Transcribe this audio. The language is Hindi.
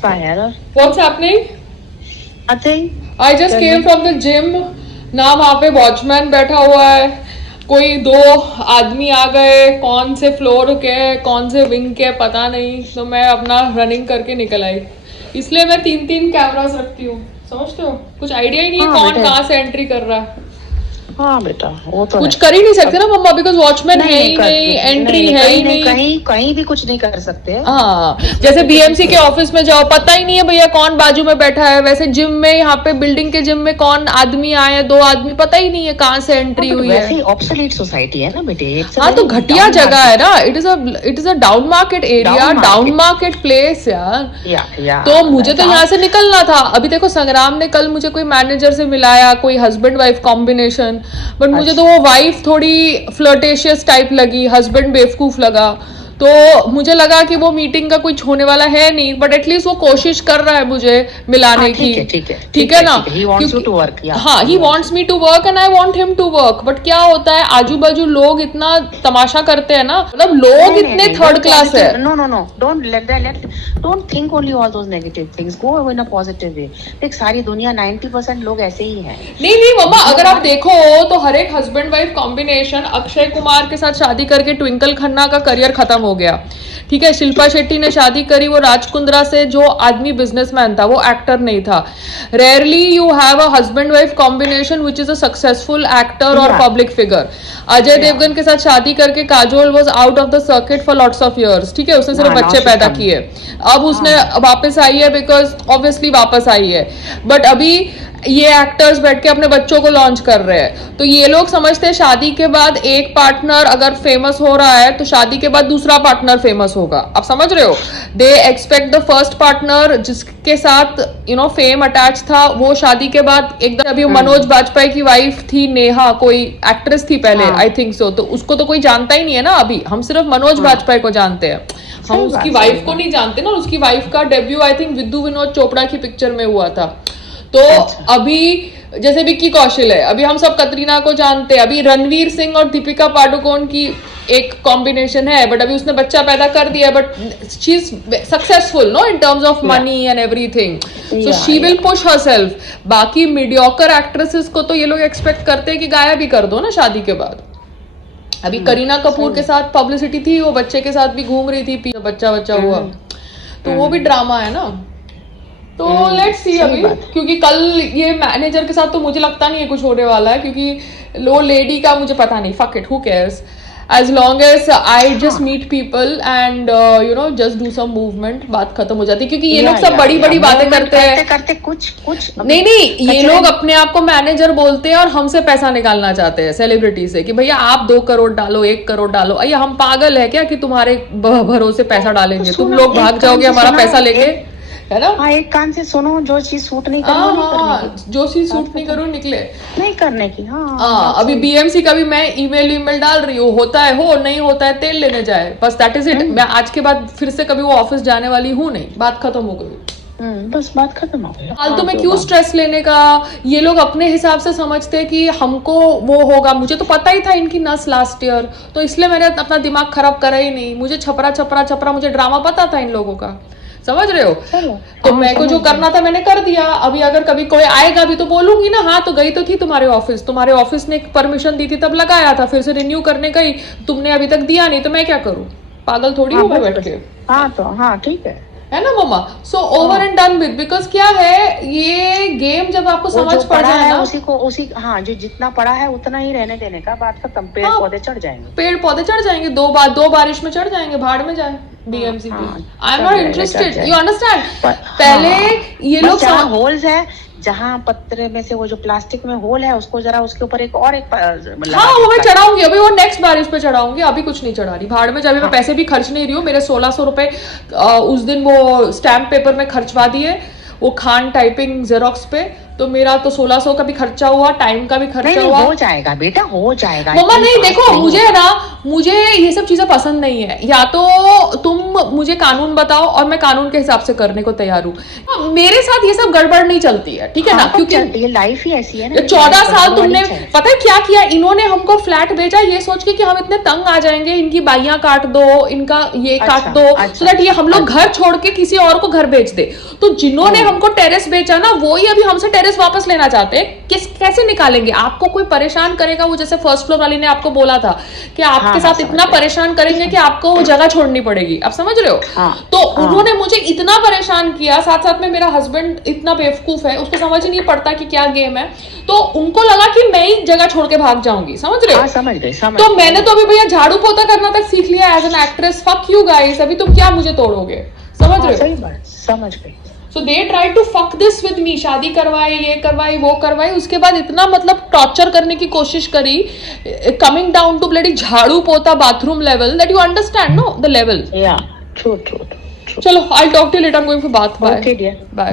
fire. What's happening? Nothing. I just Tell came me. from the gym. ना वहाँ पे वॉचमैन बैठा हुआ है, कोई दो आदमी आ गए, कौन से फ्लोर के कौन से विंग के पता नहीं, तो मैं अपना रनिंग करके निकल आई। इसलिए मैं 3 कैमरास रखती हूँ, समझते हो? कुछ आइडिया ही नहीं है हाँ कौन बेटा, कहाँ से एंट्री कर रहा है। हाँ बेटा, वो तो कुछ है। कर ही नहीं सकते अब ना मम्मा, बिकॉज वॉचमैन है ही कर नहीं, एंट्री नहीं, है कहीं ही नहीं, नहीं। कहीं कहीं भी कुछ नहीं कर सकते। हाँ, इसमें जैसे तो कुछ बीएमसी नहीं के कर ऑफिस में जाओ, पता ही नहीं है भैया कौन बाजू में बैठा है। वैसे जिम में, यहाँ पे बिल्डिंग के जिम में कौन आदमी आए, 2 आदमी, पता ही नहीं है कहाँ से हाँ, एंट्री बट हुई वैसे है। ही ऑब्सोलीट सोसाइटी है ना बेटे, इट्स अ हाँ, तो वेरी घटिया डाउन जगह है मार्केट। ना। It is a down market area, down down market. Market place यार। या तो मुझे तो राइट। यहाँ से निकलना था। अभी देखो, संग्राम ने कल मुझे कोई मैनेजर से मिलाया, कोई हस्बैंड वाइफ कॉम्बिनेशन, बट मुझे तो अच्छा, वो वाइफ थोड़ी फ्लर्टेशियस टाइप लगी, हस्बैंड बेवकूफ लगा। तो मुझे लगा कि वो मीटिंग का कुछ होने वाला है नहीं, बट एटलीस्ट वो कोशिश कर रहा है मुझे हाँ मिलाने की। ठीक है, ठीक है, ठीक ठीक है है, ना? ठीक है। ही वांट्स यू क्योंकि टू वर्क। या हाँ, he he wants wants me to work and I want him to work, but क्या होता है, आजू बाजू लोग इतना तमाशा करते हैं ना, मतलब लोग नहीं, इतने नहीं, थर्ड don't क्लास है। positive. No. Don't let that. Don't think only all those negative things. Go in a positive way. देख, सारी दुनिया 90% लोग ऐसे ही हैं। नहीं मम्मा, जो अगर आप हमारे देखो तो हर एक husband wife combination, Akshay Kumar के साथ शादी करके ट्विंकल खन्ना का करियर खत्म हो गया। ठीक है, शिल्पा शेट्टी ने शादी करी, वो राज कुंद्रा से, जो आदमी बिजनेसमैन था, वो एक्टर नहीं था। Rarely you have a husband wife combination which is a successful actor और या पब्लिक फिगर। अजय या देवगन के साथ शादी करके Kajol was out of the circuit for lots of years. ठीक है, उसने सिर्फ हाँ, नाउ बच्चे शी पैदा कम। किए। अब उसने हाँ, वापस आई है, बिकॉज ऑब्वियसली वापस आई है, बट अभी ये एक्टर्स बैठ के अपने बच्चों को लॉन्च कर रहे हैं। तो ये लोग समझते हैं शादी के बाद एक पार्टनर अगर फेमस हो रहा है तो शादी के बाद दूसरा पार्टनर फेमस होगा। आप समझ रहे हो? They expect the first partner जिसके साथ फेम अटैच था, वो शादी के बाद एकदम। अभी मनोज बाजपेयी की वाइफ थी नेहा, कोई एक्ट्रेस थी पहले, हाँ, आई थिंक सो, तो उसको तो कोई जानता ही नहीं है ना अभी। हम सिर्फ मनोज हाँ, बाजपेयी को जानते हैं, हम सही उसकी बात, सही वाइफ को बात। नहीं जानते ना। उसकी वाइफ का debut I think Vidhu Vinod Chopra की पिक्चर में हुआ था। तो अच्छा, अभी जैसे विक्की कौशल है, अभी हम सब कतरीना को जानते हैं। अभी रणवीर सिंह और दीपिका पाडुकोण की एक कॉम्बिनेशन है, बट अभी उसने बच्चा पैदा कर दिया, but she is successful no in terms of या मनी एंड एवरीथिंग, सो या शी या विल पुश हरसेल्फ। बाकी मीडियोकर एक्ट्रेसेस को तो ये लोग एक्सपेक्ट करते हैं कि गायब ही कर दो ना शादी के बाद। अभी करीना कपूर के सही। साथ पब्लिसिटी थी, वो बच्चे के साथ भी घूम रही थी, बच्चा बच्चा हुआ, हम्म, तो वो भी ड्रामा है ना। तो लेट्स सी सही अभी, बात। क्योंकि कल ये मैनेजर के साथ तो मुझे लगता नहीं है कुछ होने वाला है, क्योंकि लो लेडी का मुझे पता नहीं, fuck it, who cares, as long as I just हाँ, meet people and just do some movement, बात खत्म हो जाती है। क्योंकि ये या लोग सब बड़ी या बड़ी बातें मूवमेंट करते करते हैं। करते कुछ कुछ अभी नहीं, ये कचरे लोग में। अपने आप को मैनेजर बोलते हैं और हमसे पैसा निकालना चाहते हैं सेलिब्रिटी से, कि भैया आप 2 करोड़ डालो, 1 करोड़ डालो। अरे हम पागल है क्या कि तुम्हारे भरोसे पैसा तो डालेंगे? तुम सुनो, लोग एक भाग कान जाओगे से हमारा सुनो, पैसा लेके, एक है ना? हाँ, एक कान से सुनो, जो चीज सूट नहीं करनी वो नहीं करने हाँ, की। जो चीज बात सूट नहीं खत्म। करो निकले। नहीं करने की। हाँ, हाँ, बात अभी सही। बीएमसी का भी मैं ईमेल डाल रही हूँ, होता है हो, नहीं होता है तेल लेने जाए, बस दैट इज इट। मैं आज के बाद फिर से कभी वो ऑफिस जाने वाली हूँ नहीं, बात खत्म हो गई। बस बात खत्म हो गई। फालतू हाँ, में तो क्यों बात स्ट्रेस लेने का? ये लोग अपने हिसाब से समझते हैं कि हमको वो होगा। मुझे तो पता ही था इनकी नस लास्ट ईयर, तो इसलिए मैंने अपना दिमाग खराब करा ही नहीं। मुझे छपरा मुझे ड्रामा पता था इन लोगों का, समझ रहे हो? चलो। तो हाँ, मैं को जो समझ गई। करना था मैंने कर दिया। अभी अगर कभी कोई आएगा भी तो बोलूंगी ना, हाँ तो गई तो थी तुम्हारे ऑफिस ने परमिशन दी थी तब लगाया था, फिर से रिन्यू करने गई, तुमने अभी तक दिया नहीं, तो मैं क्या करूं? पागल थोड़ी हाँ, हूँ मैं बस बैठ बस। के, हाँ तो हाँ, ठीक है ना mama? So over and done with, because क्या है, ये गेम जब आपको वो समझ जो पड़ पड़ा जाए है ना, उसी हाँ, जो जितना पड़ा है उतना ही रहने देने का, बात खत्म। पेड़ हाँ, पौधे चढ़ जाएंगे। पेड़ पौधे चढ़ जाएंगे, 2 बारिश में चढ़ जाएंगे, भाड़ में जाए बीएमसी हाँ, भी। आई एम चढ़ नॉट जाएगा, चढ़ इंटरेस्टेड, यू जाएगा। अंडरस्टैंड? पहले हाँ, ये बस लोग जहाँ होल्स है, जहाँ पत्रे में से वो जो प्लास्टिक में होल है, उसको जरा उसके ऊपर एक लगा हाँ, दे वो मैं प्लास्टिक। चढ़ाऊंगी, अभी वो नेक्स्ट बारिश पे चढ़ाऊंगी, अभी कुछ नहीं चढ़ा रही भाड़ में। जब मैं हाँ, पैसे भी खर्च नहीं रही हूँ, मेरे 1600 रुपए उस दिन वो स्टैम्प पेपर में खर्चवा दिए, वो खान टाइपिंग जेरोक्स पे, तो मेरा तो 1600 का भी खर्चा हुआ, टाइम का भी खर्चा नहीं हुआ। हो जाएगा बेटा, हो जाएगा। मम्मा इतनी नहीं, fast देखो नहीं मुझे होगा। है ना, मुझे ये सब चीजें पसंद नहीं है। या तो तुम मुझे कानून बताओ और मैं कानून के हिसाब से करने को तैयार हूँ। मेरे साथ ये सब गड़बड़ नहीं चलती है, ठीक है ना, हाँ, क्योंकि लाइफ ही ऐसी है ना। 14 साल गड़बड़ तुमने वाली चाहिए। पता है क्या किया, इन्होंने हमको फ्लैट भेजा ये सोच के कि हम इतने तंग आ जाएंगे, इनकी बाइयां काट दो, इनका ये काट अच्छा, दो, अच्छा, सो दैट ये हम लोग घर छोड़ के किसी और को घर बेच दे। तो जिन्होंने हमको टेरेस बेचा ना, वो ही अभी हमसे टेरेस वापस लेना चाहते हैं। कैसे निकालेंगे? आपको कोई परेशान करेगा, वो जैसे फर्स्ट फ्लोर वाली ने आपको बोला था कि आपके हाँ, साथ समझ इतना गई। परेशान करेंगे कि आपको वो जगह छोड़नी पड़ेगी। आप समझ रहे हो? हाँ, तो हाँ। उन्होंने मुझे इतना परेशान किया, साथ साथ में मेरा हस्बैंड इतना बेवकूफ है, उसको समझ ही नहीं पड़ता कि क्या गेम है। तो उनको लगा कि मैं ही जगह छोड़ के भाग जाऊंगी, समझ रहे हो? हाँ, समझ गई, समझ तो गई। मैंने तो अभी भैया झाड़ू पोता करना तक सीख लिया as an actress. Fuck you guys, अभी तुम क्या मुझे तोड़ोगे? समझ हाँ, रहे हो? सही बात, समझ गई। So they try to fuck this with me. शादी करवाई, ये करवाई, वो करवाई, उसके बाद इतना मतलब टॉर्चर करने की कोशिश करी, कमिंग डाउन टू ब्लडी झाड़ू पोता bathroom level, that you understand no the level. Yeah true true true. चलो, I talk to you later, I am going for bath. Bye okay dear. Bye.